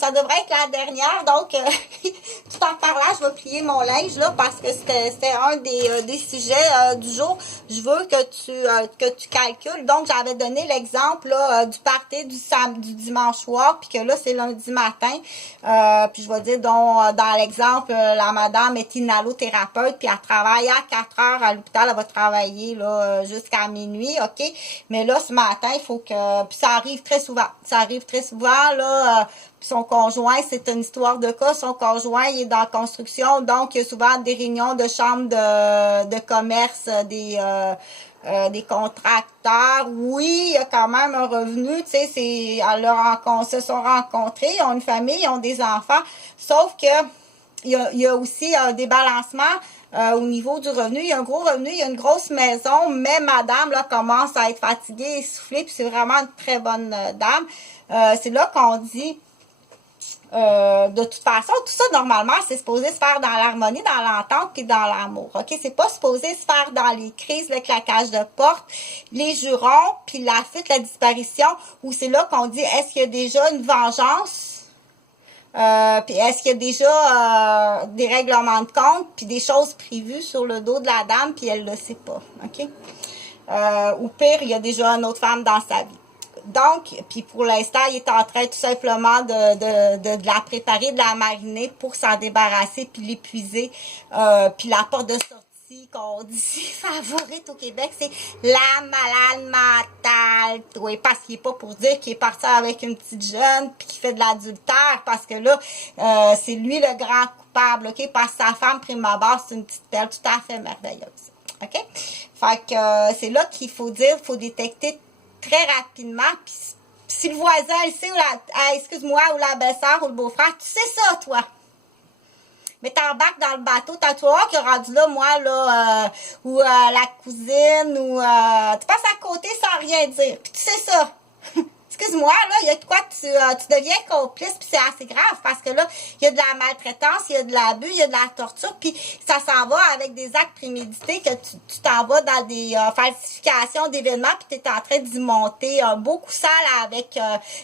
ça devrait être la dernière. Donc, tout en parlant, je vais plier mon linge, là, parce que c'était un des sujets du jour. Je veux que tu calcules. Donc, j'avais donné l'exemple, là, du party du dimanche soir, puis que là, c'est lundi matin. Puis, je vais dire, dans l'exemple, la madame est inhalothérapeute, puis elle travaille à 4 heures à l'hôpital. Elle va travailler, là, jusqu'à minuit, OK? Mais là, ce matin, il faut que... Puis, ça arrive très souvent. Ça arrive très souvent, là. Puis son conjoint, c'est une histoire de cas. Son conjoint, il est dans la construction. Donc, il y a souvent des réunions de chambre de commerce, des contracteurs. Oui, il y a quand même un revenu, tu sais, se sont rencontrés, ils ont une famille, ils ont des enfants, sauf que il y a aussi un débalancement au niveau du revenu. Il y a un gros revenu, il y a une grosse maison, mais madame, là, commence à être fatiguée, essoufflée, puis c'est vraiment une très bonne dame. C'est là qu'on dit... de toute façon, tout ça, normalement, c'est supposé se faire dans l'harmonie, dans l'entente puis dans l'amour, OK? C'est pas supposé se faire dans les crises, le claquage de porte, les jurons, puis la fuite, la disparition, où c'est là qu'on dit, est-ce qu'il y a déjà une vengeance? Puis est-ce qu'il y a déjà des règlements de compte, puis des choses prévues sur le dos de la dame, puis elle le sait pas, OK? Ou pire, il y a déjà une autre femme dans sa vie. Donc, puis pour l'instant, il est en train tout simplement de la préparer, de la mariner pour s'en débarrasser, puis l'épuiser. Puis la porte de sortie qu'on dit favorite au Québec, c'est la malade mentale. Oui, parce qu'il n'est pas pour dire qu'il est parti avec une petite jeune, puis qu'il fait de l'adultère, parce que là, c'est lui le grand coupable, OK? Parce que sa femme, prime abord, c'est une petite perle tout à fait merveilleuse. OK? Fait que c'est là qu'il faut dire, il faut détecter très rapidement, puis si le voisin, il sait, ou excuse-moi, ou la belle-sœur, ou le beau-frère, tu sais ça, toi. Mais t'embarques dans le bateau, t'as toi qui est rendu là, moi, là, ou la cousine, ou tu passes à côté sans rien dire, puis tu sais ça. Excuse-moi, là, il y a de quoi tu deviens complice, puis c'est assez grave, parce que là, il y a de la maltraitance, il y a de l'abus, il y a de la torture, puis ça s'en va avec des actes prémédités, que tu t'en vas dans des falsifications d'événements, puis tu es en train d'y monter un beau coussin là, avec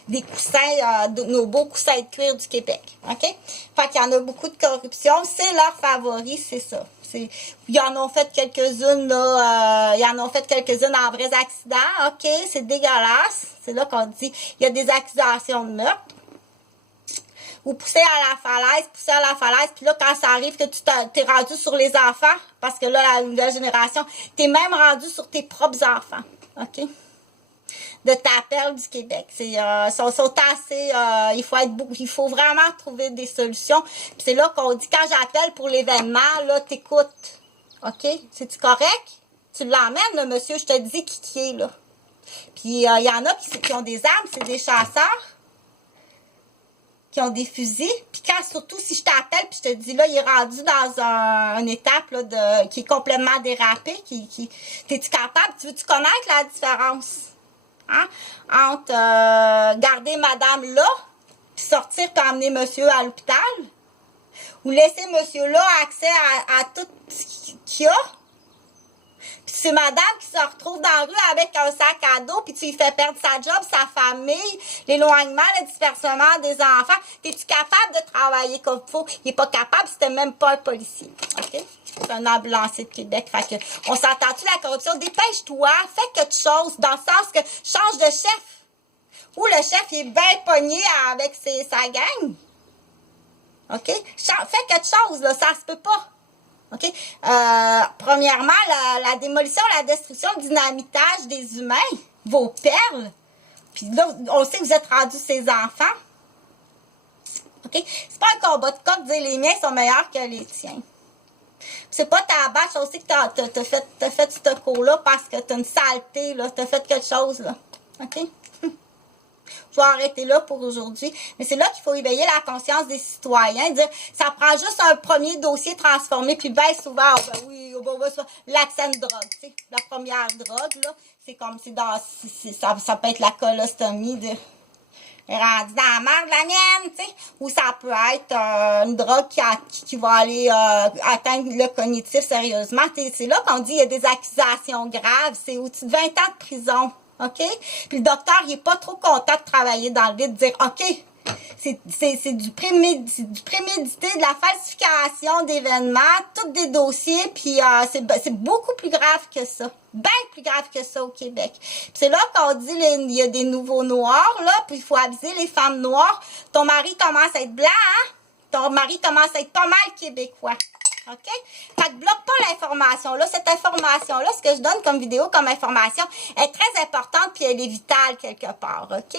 des coussins, nos beaux coussins de cuir du Québec, OK? Fait qu'il y en a beaucoup de corruption, c'est leur favori, c'est ça. Ils en ont fait quelques-unes, là, ils en ont fait quelques-unes en vrais accidents, OK, c'est dégueulasse. C'est là qu'on dit, il y a des accusations de meurtre. Ou pousser à la falaise, puis là, quand ça arrive que tu t'es rendu sur les enfants, parce que là, la nouvelle génération, t'es même rendu sur tes propres enfants, OK? De ta perle du Québec. Sont assez, il faut vraiment trouver des solutions. Puis c'est là qu'on dit, quand j'appelle pour l'événement, là, t'écoutes. OK? C'est-tu correct? Tu l'emmènes, le monsieur, je te dis qui est, là. Puis il y en a qui ont des armes, c'est des chasseurs, qui ont des fusils. Puis surtout, si je t'appelle, puis je te dis, là, il est rendu dans une étape, là, qui est complètement dérapée, t'es-tu capable? Tu connaître la différence? Hein? Entre garder madame là, puis sortir puis emmener monsieur à l'hôpital, ou laisser monsieur là accès à tout ce qu'il y a, puis c'est madame qui se retrouve dans la rue avec un sac à dos, puis tu lui fais perdre sa job, sa famille, l'éloignement, le dispersement des enfants. Es-tu capable de travailler comme il faut? Il n'est pas capable, c'était même pas un policier. OK? C'est un ambulancier de Québec. Fait que, on s'entend-tu la corruption? Dépêche-toi, fais quelque chose, dans le sens que change de chef. Ou le chef il est bien pogné avec sa gang. OK? Fais quelque chose, là, ça se peut pas. OK? Premièrement, la démolition, la destruction, le dynamitage des humains, vos perles. Puis là, on sait que vous êtes rendus ces enfants. OK? C'est pas un combat de coq de dire les miens sont meilleurs que les tiens. C'est pas ta bâche, on sait que t'as fait ce cours-là parce que t'as une saleté, là. T'as fait quelque chose, là. OK? Je vais arrêter là pour aujourd'hui. Mais c'est là qu'il faut éveiller la conscience des citoyens. Dire, ça prend juste un premier dossier transformé, puis bien souvent, l'accès de drogue, tu sais. La première drogue, là, c'est comme si ça peut être la colostomie rendu dans la merde, la mienne, tu sais. Ou ça peut être une drogue qui va aller atteindre le cognitif sérieusement. C'est là qu'on dit qu'il y a des accusations graves. C'est au-dessus de 20 ans de prison. OK? Puis le docteur, il est pas trop content de travailler dans le vide, de dire, OK, C'est du prémédité, de la falsification d'événements, tous des dossiers, puis c'est beaucoup plus grave que ça. Bien plus grave que ça au Québec. C'est là qu'on dit il y a des nouveaux noirs, là, puis il faut aviser les femmes noires. Ton mari commence à être blanc, hein? Ton mari commence à être pas mal québécois. OK? Fait que bloque pas l'information. Là, cette information-là, ce que je donne comme vidéo, comme information, est très importante puis elle est vitale quelque part. OK?